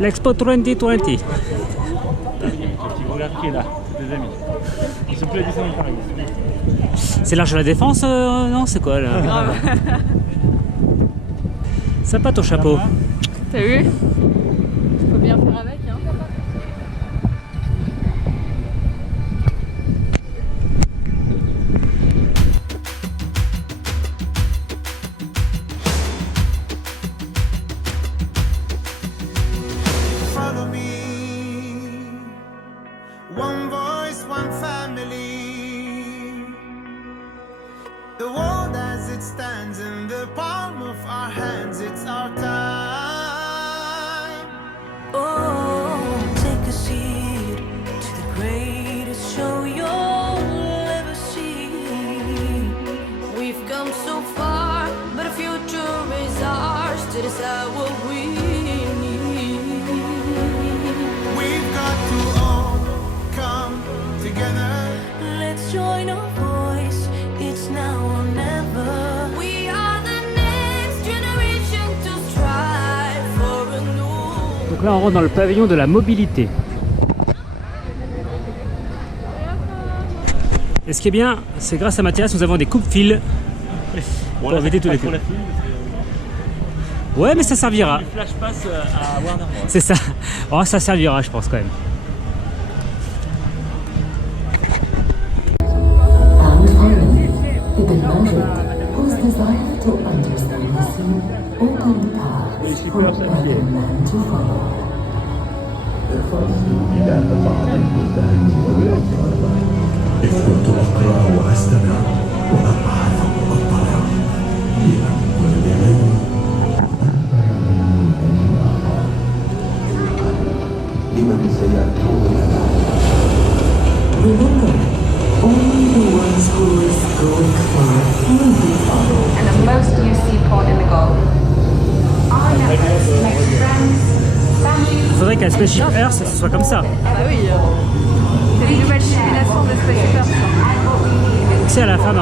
L'Expo 2020. Tu regardes qui est là, c'est tes amis. Ils sont plus à Disneyland Paris. C'est l'Arche de la Défense, non? C'est quoi là? Grave. Sympa ton chapeau. T'as vu? Faut bien faire avec, hein. Follow me. One voice, one family. The world as it stands in the palm of our hands, it's our time. Oh, take a seat to the greatest show you'll ever see. We've come so far, but the future is ours to decide what we need. We've got to all come together. Let's join our voice, it's now or never. We are the next generation to strive for a new. Donc là on rentre dans le pavillon de la mobilité. Et ce qui est bien, c'est grâce à Mathias, nous avons des coupes-fils pour éviter tous les coups. Ouais, mais ça servira. Le flash pass à Warner. C'est ça. Oh, ça servira, je pense quand même. And finally, the beloved, whose desire to understand the sea opened paths for every man to follow. إذ كنت أقرأ وأستمع وأبحث وأطلع إلى كل علم. لمن سيكون لنا؟ Remember, only the ones who risk going far will be followed. And the most used seaport in the Gulf. Our networks make friends, families. Il faudrait qu'à Spaceship Earth, ce soit comme ça. Bah oui. C'est une nouvelle destination de Spaceship Earth. Tu sais, à la fin,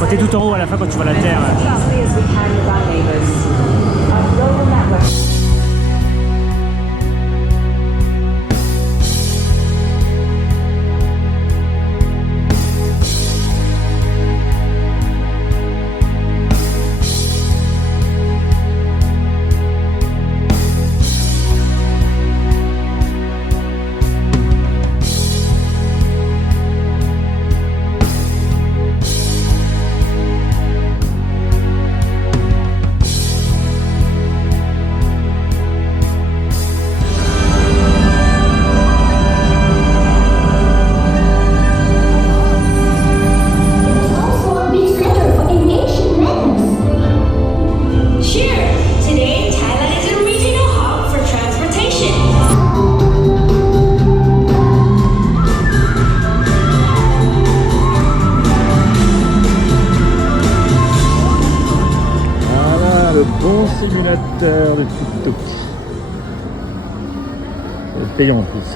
quand t'es tout en haut, à la fin, quand tu vois la Terre. Also a big center for aviation methods. Sure, today Thailand is a regional hub for transportation. Voilà le bon simulateur de tuk-tuk. C'est payant en plus.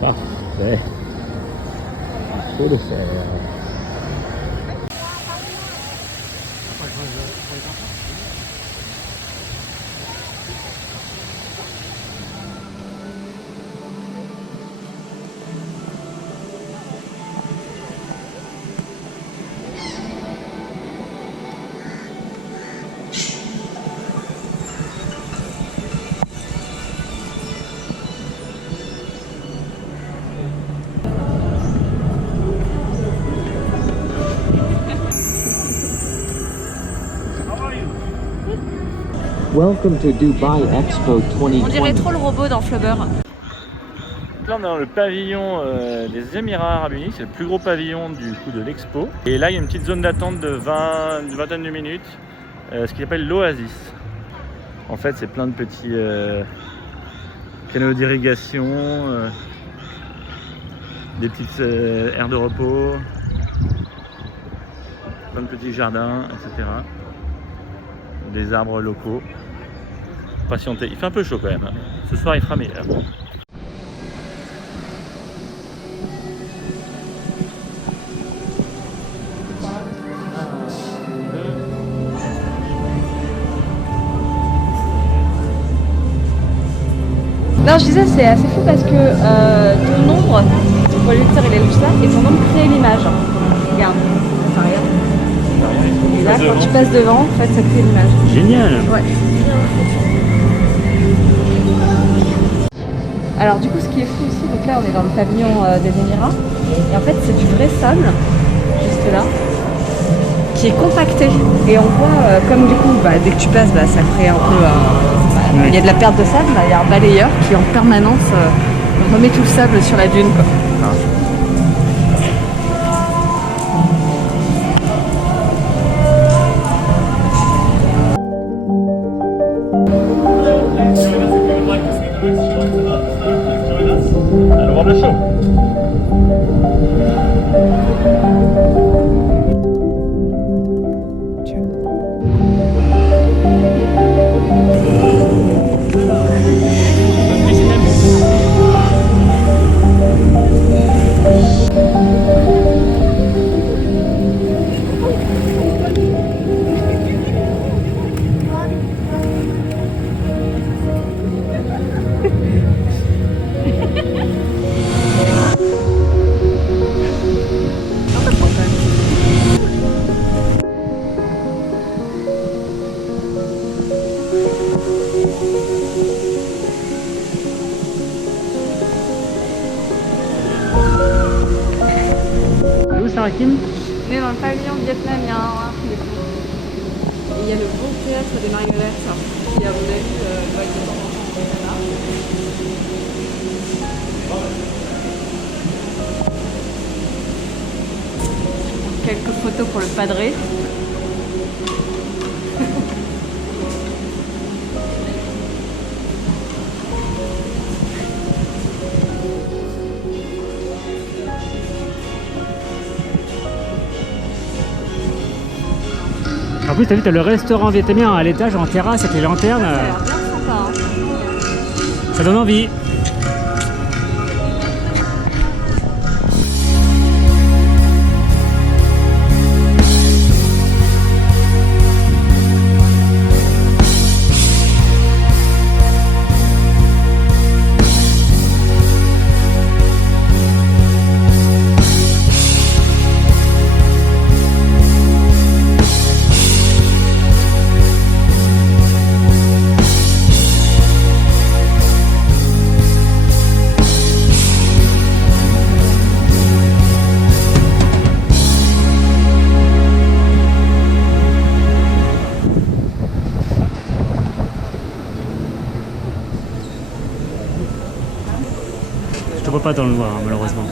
Parfait. Il faut le faire. Welcome to Dubai Expo 2020. On dirait trop le robot dans Flubber. Là on est dans le pavillon des Émirats Arabes Unis, c'est le plus gros pavillon du coup de l'expo. Et là il y a une petite zone d'attente de une vingtaine de minutes, ce qu'ils appelle l'Oasis. En fait c'est plein de petits canaux d'irrigation, des petites aires de repos, plein de petits jardins, etc. Des arbres locaux. Patientez, il fait un peu chaud quand même. Ce soir il fera meilleur. Non, je disais, c'est assez fou parce que ton nombre, ton projecteur il est juste là, et ton nombre crée l'image. Regarde, ça regarde. Et là, quand tu passes devant, en fait, ça crée l'image. Génial. Ouais. Alors du coup, ce qui est fou aussi, donc là, on est dans le pavillon des Émirats, et en fait, c'est du vrai sable, juste là, qui est compacté. Et on voit, comme du coup, dès que tu passes, ça crée un peu... il y a de la perte de sable, il y a un balayeur qui en permanence remet tout le sable sur la dune, quoi. Allons voir le show. Hakim? On est dans le pavillon vietnamien. Et il y a le beau théâtre des marionnettes qui, à mon avis, doit être de temps en temps là. Quelques photos pour le padré. En plus, t'as vu, t'as le restaurant vietnamien à l'étage en terrasse avec les lanternes. Ça a l'air bien sympa. Hein. Ça donne envie. Je te vois pas dans le noir, hein, malheureusement.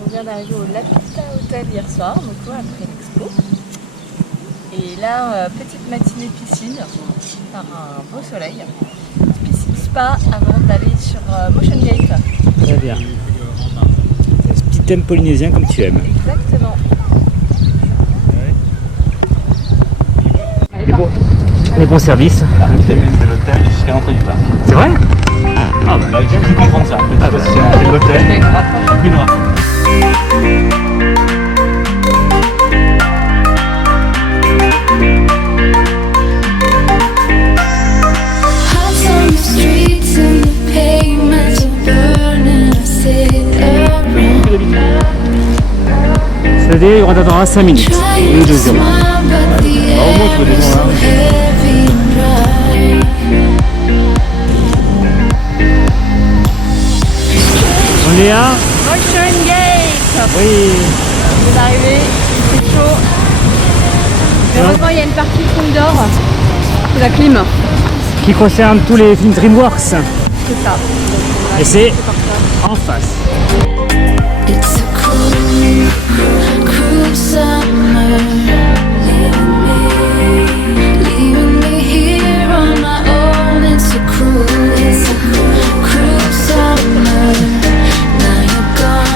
On vient d'arriver au Lapita Hotel hier soir, donc après l'expo. Et là, petite matinée piscine par un beau soleil. Piscine spa avant d'aller sur Motion Gate. Très bien. Ce petit thème polynésien comme tu aimes. Exactement. Les bons services. C'est l'hôtel jusqu'à l'entrée du parc. C'est vrai? Ah bah j'ai pu comprendre ça. Ah bah c'est l'hôtel. Plus noir. Hearts on the streets and the pavements are burning. I sit around C'est-à-dire on attendra 5 minutes. trying to smile, but the air is so heavy and dry. On est à... Motion Gate. Oui. On est arrivé, il fait chaud. Heureusement, il y a une partie fond d'or sous la clim. Qui concerne tous les films DreamWorks. C'est ça. Et c'est en face. It's a cruel, cruel summer. Leaving me here on my own. It's a cruel summer. Now you're gone.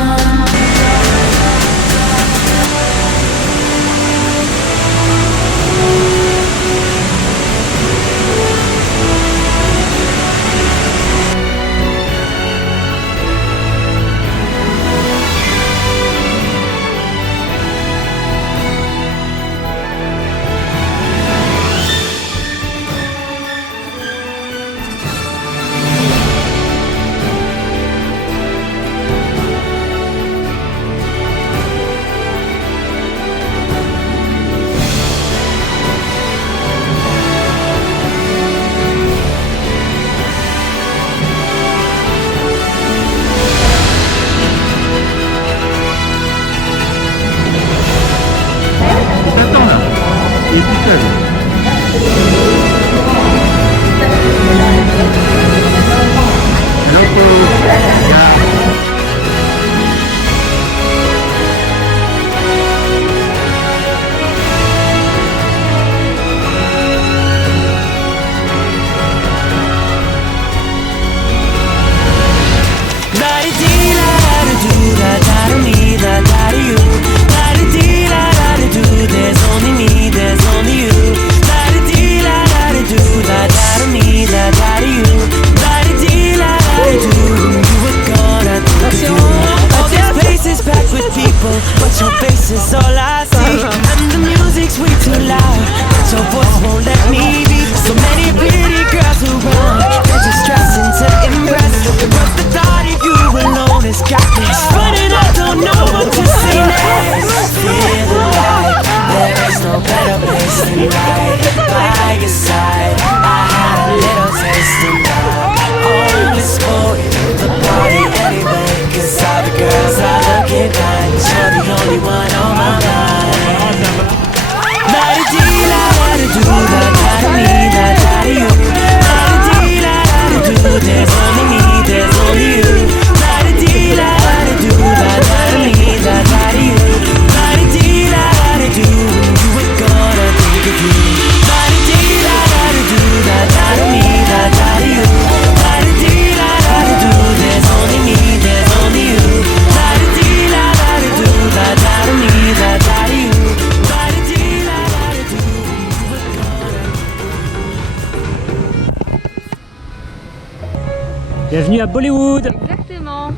Bienvenue à Bollywood. Exactement.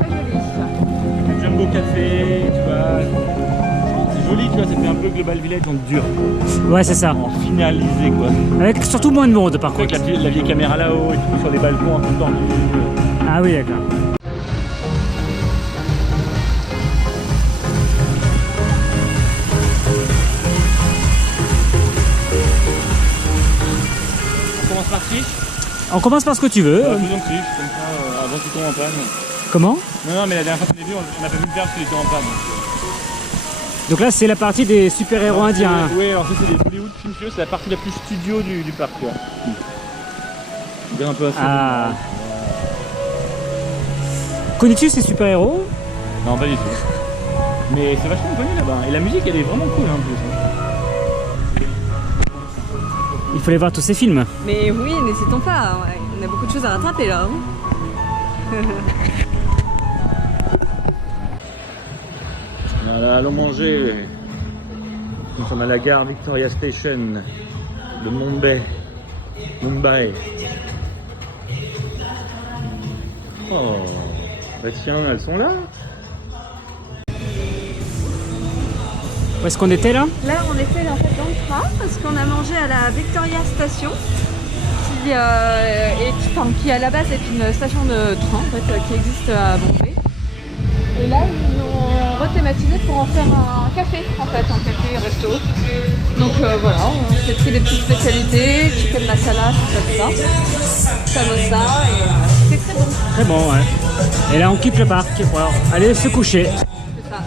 Très joli. Jumbo Café, tu vois. C'est joli, tu vois, ça fait un peu Global Village en dur. Ouais, c'est ça. En finalisé, quoi. Avec surtout moins de monde par Avec contre. la vieille caméra là-haut et tout, sur les balcons un peu tendus. Ah oui, d'accord. On commence par Triche. On commence par ce que tu veux. Faisons Triche, comme ça, avant qu'il tombe en panne. Comment? Non, mais la dernière fois qu'on l'a vu, on n'a pas vu le perdre parce qu'il était en panne. Donc là, c'est la partie des super-héros indiens. Oui, alors ça, c'est les Hollywood Film Studios, c'est la partie la plus studio du parc, tu vois. On dirait un peu assez. Ah. Connais-tu ces super-héros? Non, pas du tout. Mais c'est vachement connu là-bas. Et la musique, elle est vraiment cool en plus. Il faut aller voir tous ces films. Mais oui, n'hésitons pas. Ouais. On a beaucoup de choses à rattraper là. Hein. Allons manger. Nous sommes à la gare Victoria Station de Mumbai. Oh, bah tiens, elles sont là. Où est-ce qu'on était là? Là, on était en fait dans le train parce qu'on a mangé à la Victoria Station, qui à la base est une station de train en fait, qui existe à Bombay. Et là, ils l'ont rethématisé pour en faire un café en fait, un café resto. Donc voilà, on s'est pris des petites spécialités, chicken masala, tout ça, samosa, et c'est très bon. Très bon, ouais. Et là, on quitte le parc pour aller se coucher. C'est ça.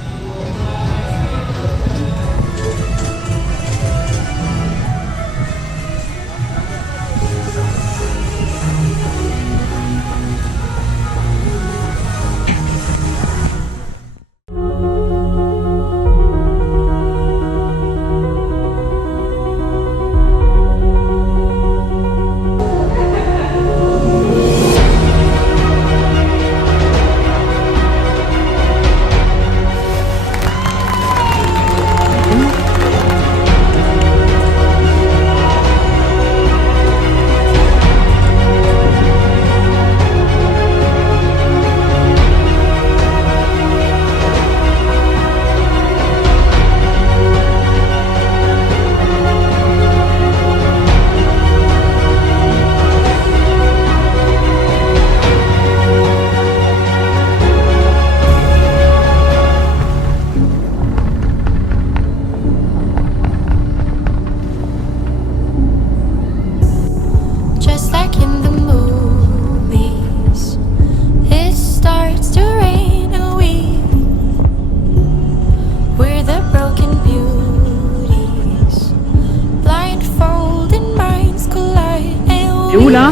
Et où là?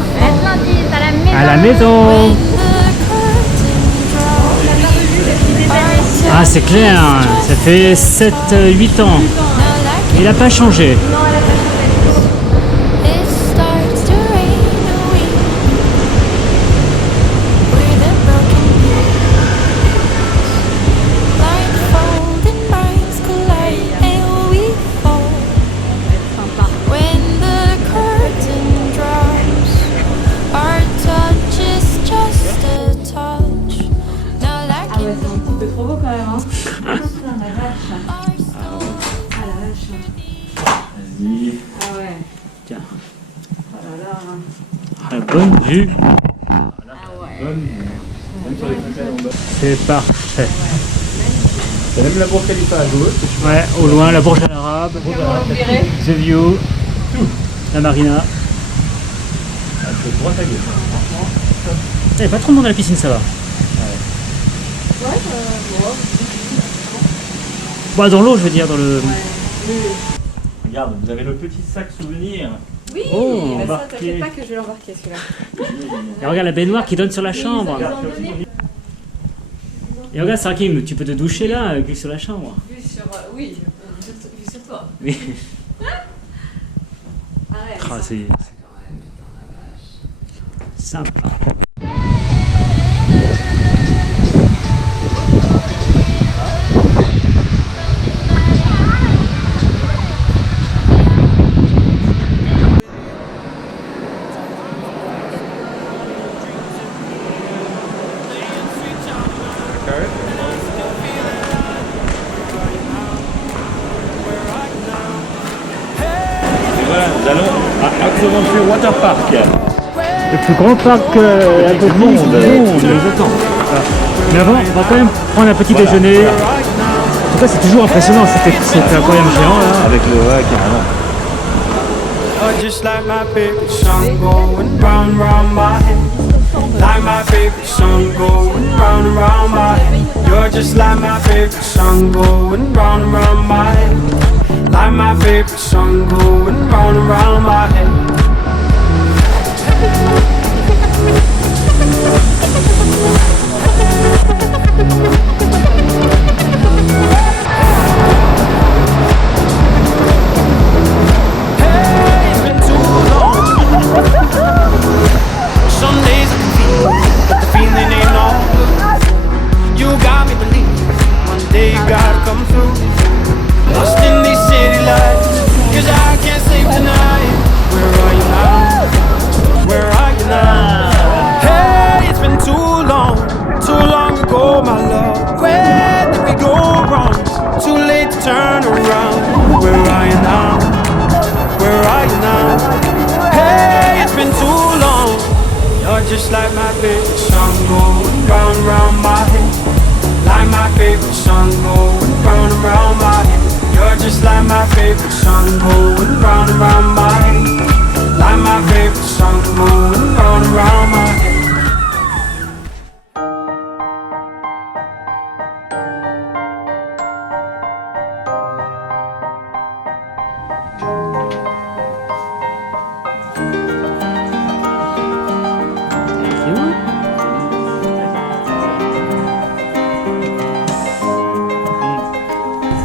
À la maison. Ah c'est clair, ça fait 7-8 ans. Il n'a pas changé. Trop beau quand même, hein. Vas-y. Ah ouais. Tiens. Oh là là. Ah, bonne vue. Ah ouais. Même sur les fontaines en bas. C'est parfait. T'as même la Burj Khalifa à gauche. Ouais, au loin, la Bourge Al Arab, The View, la Marina. Ah, c'est droite à gauche. Il n'y a pas trop de monde à la piscine, ça va. Bah, dans l'eau, je veux dire, dans le... Regarde, vous avez le petit sac souvenir. Oui, Oh, mais ça, embarqué. t'inquiète pas que je vais l'embarquer celui-là. Et regarde la baignoire qui donne sur la chambre. Et regarde, Sarkim, tu peux te doucher là, vue sur la chambre. Vue sur... oui, vue sur toi. Oui. Arrête. Ah, c'est sympa. Voilà, nous allons à Aquaventure Water Park. Le plus grand parc du monde. exactement. Mais avant, on va quand même prendre un petit déjeuner. En tout cas, c'est toujours impressionnant, cet aquarium géant là. Avec le carrément. Just like my favorite song going round and round my head. Like my favorite song going round and round my head. You're just like my favorite song going round and round my head. Like my favorite song going round and round my head. come through. Lost in these city lights, 'cause I can't sleep tonight. Where are you now? Where are you now? Hey, it's been too long ago, my love. Where did we go wrong? Too late to turn around. Where are you now? Where are you now? Hey, it's been too long. You're just like my favorite song going round and round my head. Like my favorite song going round and round my head. You're just like my favorite song going round and round my head. Like my favorite song going round and round my head.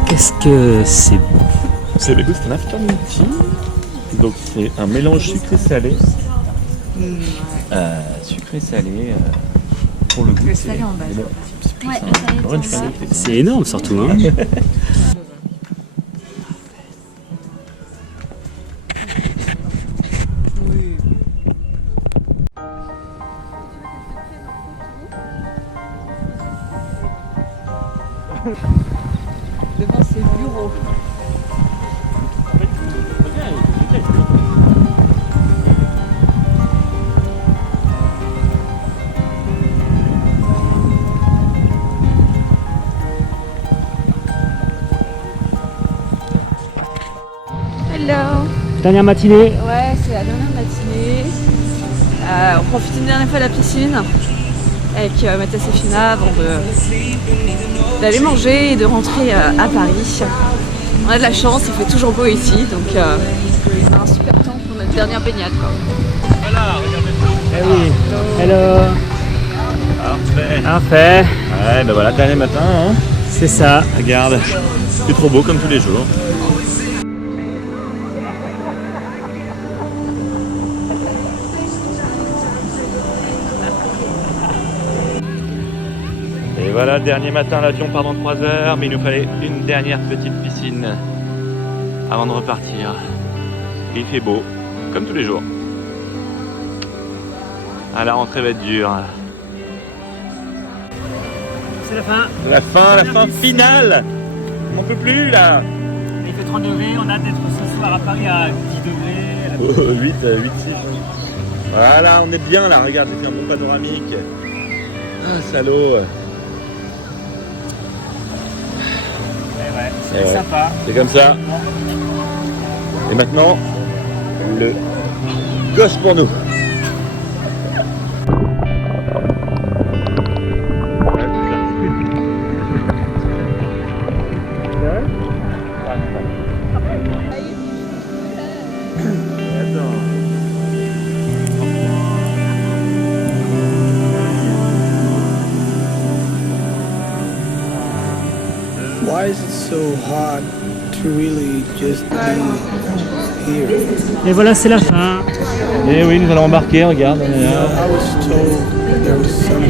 Qu'est-ce que c'est bon? C'est un afternoon tea. Donc c'est un mélange sucré-salé. Sucré-salé pour le goût. Le salé en base. C'est énorme surtout. Hein. Devant ses bureaux. Hello. Dernière matinée. Ouais, c'est la dernière matinée. On profite une dernière fois de la piscine avec Mathias et Fina avant d'aller manger et de rentrer à Paris. On a de la chance, il fait toujours beau ici, donc on a un super temps pour notre dernière baignade. Quoi. Voilà, regardez ça. Eh oui. Hello. Parfait. Parfait. Ouais, bah voilà, dernier matin. Hein. C'est ça. Regarde, c'est trop beau comme tous les jours. Et voilà, dernier matin, l'avion part dans 3 heures, mais il nous fallait une dernière petite piscine avant de repartir. Il fait beau, comme tous les jours. Ah, la rentrée va être dure. C'est la fin. La fin finale. On peut plus là. Il fait 30 degrés, on a hâte d'être ce soir à Paris à 10 degrés. 8, 6. Voilà, on est bien là, regarde, j'ai fait un bon panoramique. Ah, salaud. C'est sympa. C'est comme ça. Et maintenant, le gosse pour nous. Why is it so hard to really just be here? Et voilà, c'est la fin. Et oui, nous allons embarquer, regarde. On est là. I was told there was some.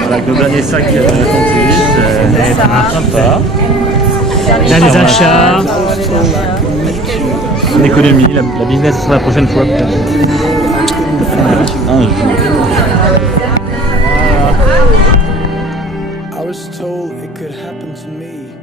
Voilà, avec nos derniers sacs sympa. Il y a les achats. L'économie, la business sera la prochaine fois peut-être. Un jour. I was told it could happen to me.